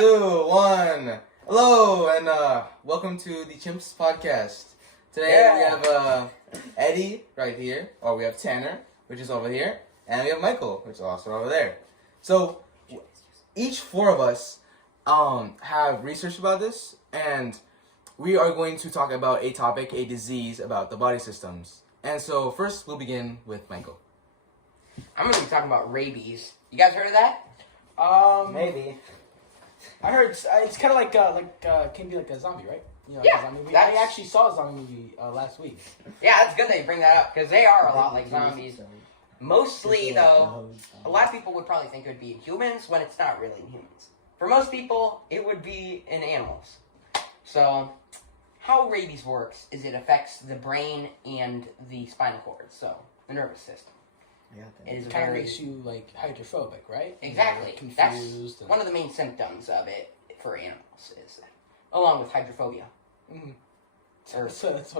2, 1. Hello, and welcome to the CHIMPS podcast. Today we have Eddie right here, or we have Tanner, which is over here, and we have Michael, which is also over there. So, each four of us have researched about this, and we are going to talk about a topic, a disease about the body systems. And so, first we'll begin with Michael. I'm going to be talking about rabies. You guys heard of that? Maybe. I heard it's kind of like can be like a zombie, right? You know, Yeah, like a zombie movie. I actually saw a zombie movie last week. Yeah, that's good that you bring that up, because they are a lot like zombies. Mostly, though, a lot of people would probably think it would be in humans when it's not really in humans. For most people, it would be in animals. So, how rabies works is it affects the brain and the spinal cord, so the nervous system. Yeah, It is Kind of makes you like hydrophobic, right? Exactly. Confused. That's one of the main symptoms of it for animals, is that, along with hydrophobia. Mm. Or- That's what it's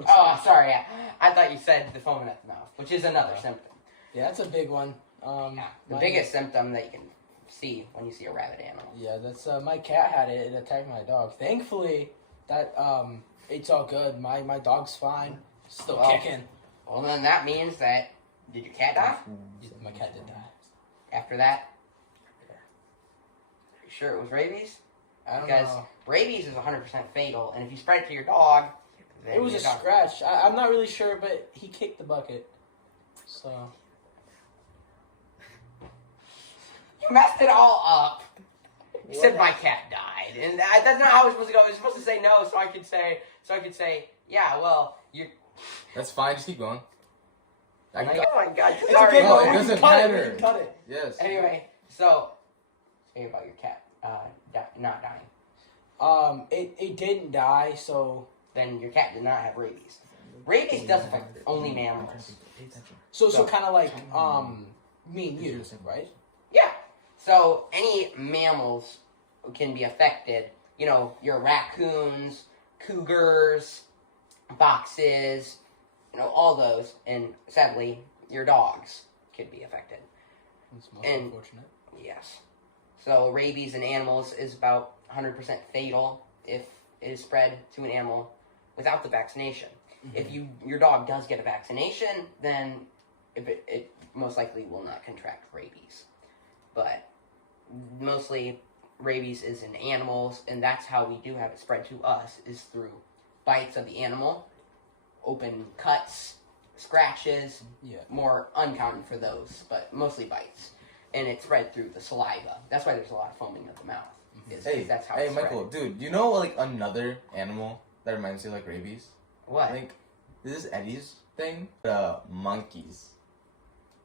sorry, yeah. I thought you said the foaming at the mouth, which is another symptom. Yeah, that's a big one. The biggest symptom that you can see when you see a rabid animal. Yeah, that's my cat had it. It attacked my dog. Thankfully, that it's all good. My dog's fine, still kicking. Well, then that means that, did your cat die My cat did die. after that? Are you sure it was rabies? I don't Because know. rabies is 100% fatal, and if you spread it to your dog, then It was a your dog- scratch. I'm not really sure, but he kicked the bucket. So. You messed it all up. You said my cat died, and that's not how it was supposed to go. It was supposed to say no, so I could say, yeah, well, you. That's fine, just keep going. Oh my god, It's sorry. okay, No, bro. it We doesn't can cut it. matter. We can cut it. Yes. Anyway, so say about your cat not dying. It didn't die, so Then your cat did not have rabies. Rabies does affect only mammals. so kind of like me and you, right? Yeah. So any mammals can be affected. You know, your raccoons, cougars, foxes, all those, and sadly, your dogs could be affected. It's most And- unfortunate. Yes. So rabies in animals is about 100% fatal if it is spread to an animal without the vaccination. Mm-hmm. If your dog does get a vaccination, then it most likely will not contract rabies. But mostly rabies is in animals, and that's how we do have it spread to us, is through bites of the animal, open cuts, scratches, Yeah. more uncommon for those, but mostly bites. And it's spread through the saliva. That's why there's a lot of foaming of the mouth. Hey, That's how hey, it's Michael, spread. dude, you know like another animal that reminds you of like rabies? What? I think this is Eddie's thing. Monkeys.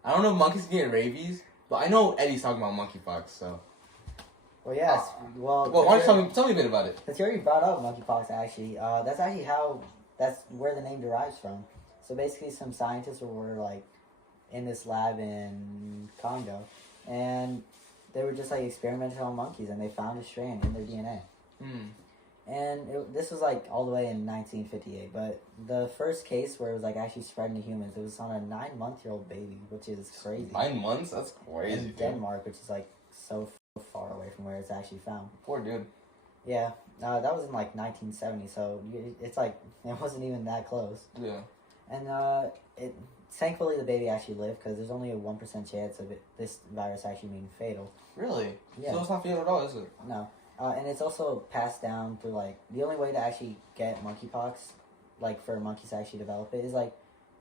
I don't know if monkeys can get rabies, but I know Eddie's talking about monkeypox. So, Well, yes. well, why don't you tell me a bit about it? Since you already brought up monkeypox, actually, that's where the name derives from. So basically, some scientists were like in this lab in Congo, and they were just like experimenting on monkeys, and they found a strand in their DNA. And this was like all the way in 1958, but the first case where it was like actually spreading to humans, it was on a 9-month-old baby, which is crazy. 9 months? That's crazy. In Dude. Denmark, which is like so far away from where it's actually found. Poor dude. Yeah, that was in like 1970, so it's like it wasn't even that close. Yeah. And thankfully the baby actually lived, because there's only a 1% chance of this virus actually being fatal. Really? Yeah. So it's not fatal at all, is it? No. And it's also passed down through, like, the only way to actually get monkeypox, like, for monkeys to actually develop it, is, like,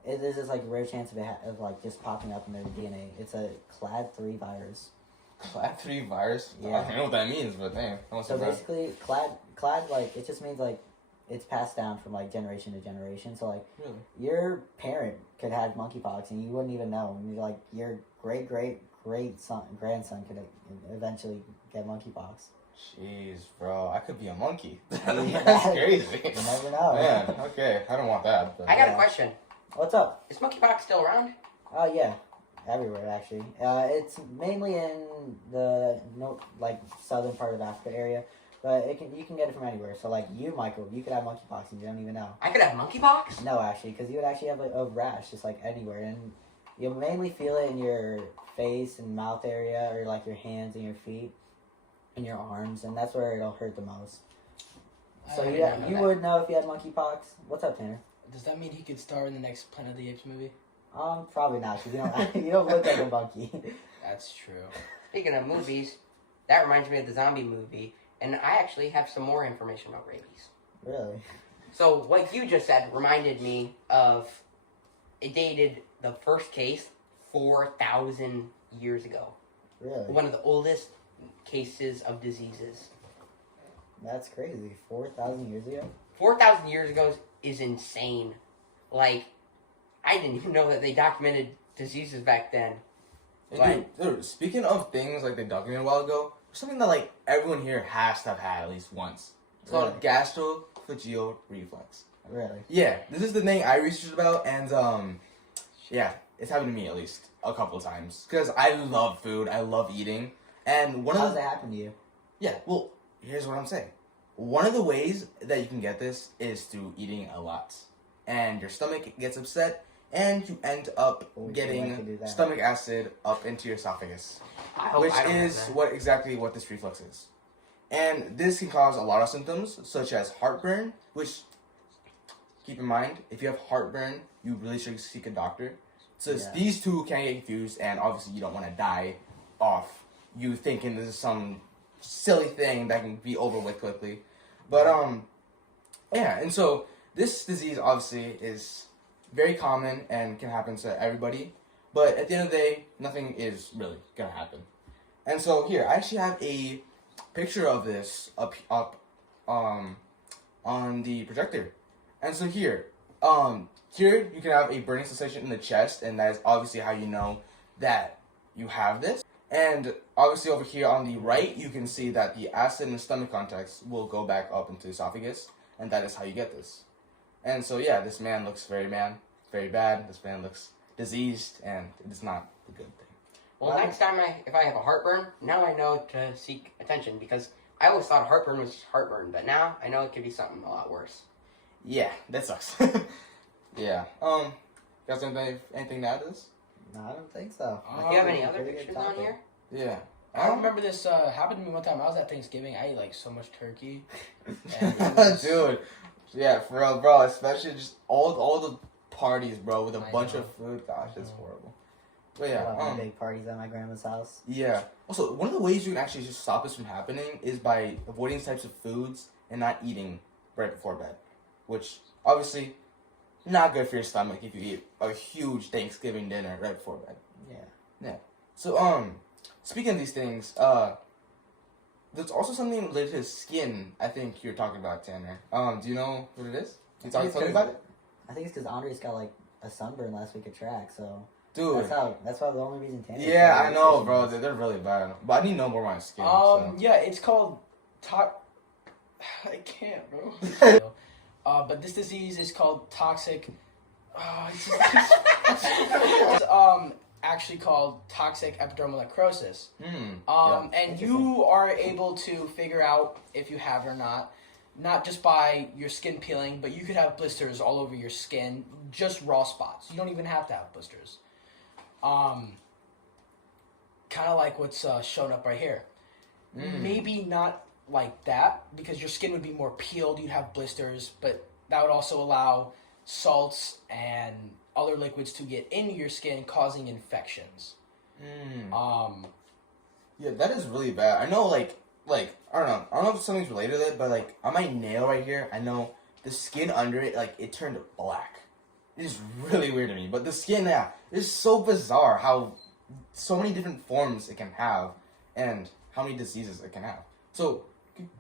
there's this, like, rare chance of it, like, just popping up in their DNA. It's a clad3 virus. Clad3 virus? Yeah. I don't know what that means, but damn. So basically, clad, like, it just means, like, it's passed down from, like, generation to generation. So, like, Really? your parent could have monkeypox and you wouldn't even know. And you're like, your grandson could eventually get monkeypox. Jeez, bro. I could be a monkey. Yeah. That's crazy. You never know. Man, okay. I don't want that. But I got a question. What's up? Is monkeypox still around? Oh, yeah. Everywhere, actually. It's mainly in the southern part of Africa area, but you can get it from anywhere. So, like, you, Michael, you could have monkeypox and you don't even know. I could have monkeypox? No, actually, because you would actually have a rash just, like, anywhere. And you'll mainly feel it in your face and mouth area, or, like, your hands and your feet. in your arms, and that's where it'll hurt the most. I So did yeah, not know you that. would know if you had monkeypox. What's up, Tanner? Does that mean he could star in the next Planet of the Apes movie? Probably not, because you don't you don't look like a monkey. That's true. Speaking of movies, that reminds me of the zombie movie, and I actually have some more information about rabies. Really? So what you just said reminded me of, it dated the first case 4,000 years ago. Really? One of the oldest cases of diseases. That's crazy. 4,000 years ago? 4,000 years ago is insane. Like, I didn't even know that they documented diseases back then. And dude, speaking of things like they documented a while ago, something that like everyone here has to have had at least once. It's called gastroesophageal reflux. Really? Yeah, this is the thing I researched about, and yeah, it's happened to me at least a couple of times because I love food, I love eating, and How does that happen to you? yeah, well, here's what I'm saying. One of the ways that you can get this is through eating a lot, and your stomach gets upset, and you end up Well, we should getting like to do that. stomach acid up into your esophagus, I hope which I don't have is that. what this reflux is. And this can cause a lot of symptoms, such as heartburn, which, keep in mind, if you have heartburn, you really should seek a doctor. So Yeah. these two can get confused, and obviously you don't want to die off you thinking this is some silly thing that can be over with quickly. But, yeah, and so this disease obviously is very common and can happen to everybody. But at the end of the day, nothing is really going to happen. And so here, I actually have a picture of this up on the projector. And so here you can have a burning sensation in the chest, and that is obviously how you know that you have this. And obviously over here on the right, you can see that the acid in the stomach contacts will go back up into the esophagus, and that is how you get this. And so yeah, this man looks very bad. This man looks diseased, and it is not a good thing. Well, next time if I have a heartburn, now I know to seek attention, because I always thought heartburn was just heartburn, but now I know it could be something a lot worse. Yeah, that sucks. Yeah. Guys, anything to add to this? No, I don't think so. Do you have any other Pretty good pictures on topic. here? Yeah. I remember this happened to me one time. I was at Thanksgiving. I ate like so much turkey. And it was- Dude. Yeah, for real, bro. Especially just all the parties, bro, with a I bunch know. of food. Gosh, it's Mhm. horrible. But I love my yeah, big parties at my grandma's house. yeah. Also, one of the ways you can actually just stop this from happening is by avoiding these types of foods and not eating right before bed, which obviously not good for your stomach if you eat a huge Thanksgiving dinner right before bed. Yeah. So, speaking of these things, there's also something related to skin. I think you're talking about, Tanner. Do you know what it is? Can you tell me about it? I think it's because Andres got like a sunburn last week at track, so Dude. that's why the only reason Tanner. Yeah, I know, bro. They're really bad. But I need to know more about my skin. So. yeah, it's called I can't, bro. But this disease is called toxic. It's actually called toxic epidermal necrosis. And you are able to figure out if you have or not just by your skin peeling, but you could have blisters all over your skin, just raw spots. You don't even have to have blisters. Kind of like what's shown up right here. Maybe not like that, because your skin would be more peeled, you'd have blisters, but that would also allow salts and other liquids to get into your skin, causing infections. Yeah, that is really bad. I know, like I don't know if something's related to it, but like on my nail right here, I know the skin under it, like it turned black. It is really weird to me. But the skin, yeah, it's so bizarre how so many different forms it can have, and how many diseases it can have. So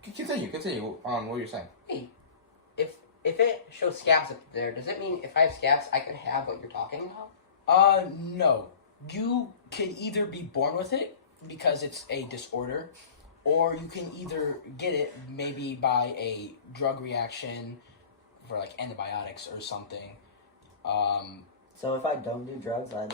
continue on what you're saying. Hey, if it shows scabs up there, does it mean if I have scabs, I could have what you're talking about? No. You could either be born with it because it's a disorder, or you can either get it maybe by a drug reaction for like antibiotics or something. So if I don't do drugs, I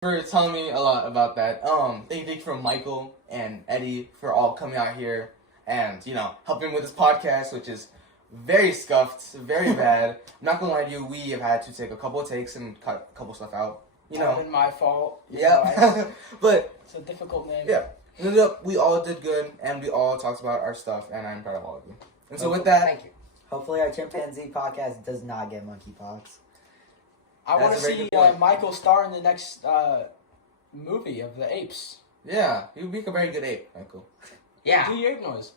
for telling me a lot about that. Thank you from Michael and Eddie for all coming out here and, helping with this podcast, which is very scuffed, very bad. I'm not gonna lie to you, we have had to take a couple of takes and cut a couple stuff out. Not been my fault. Yeah. But it's a difficult name. yeah. Ended up, we all did good, and we all talked about our stuff, and I'm proud of all of you. And so with that, Thank you. Hopefully our chimpanzee podcast does not get monkeypox. I want to That's a very see good point. Michael star in the next movie of the apes. yeah, you would make a very good ape, Michael. Yeah. Do your ape noise.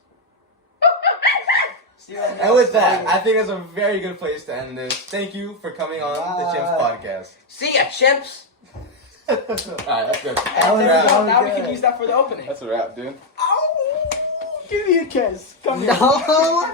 See you And with that, I think that's a very good place to end this. Thank you for coming on the Chimps podcast. See ya, chimps. Alright, that's good. That was That's a wrap. Now we can good. use that for the opening. That's a wrap, dude. Ow! Give me a kiss. Come here. No!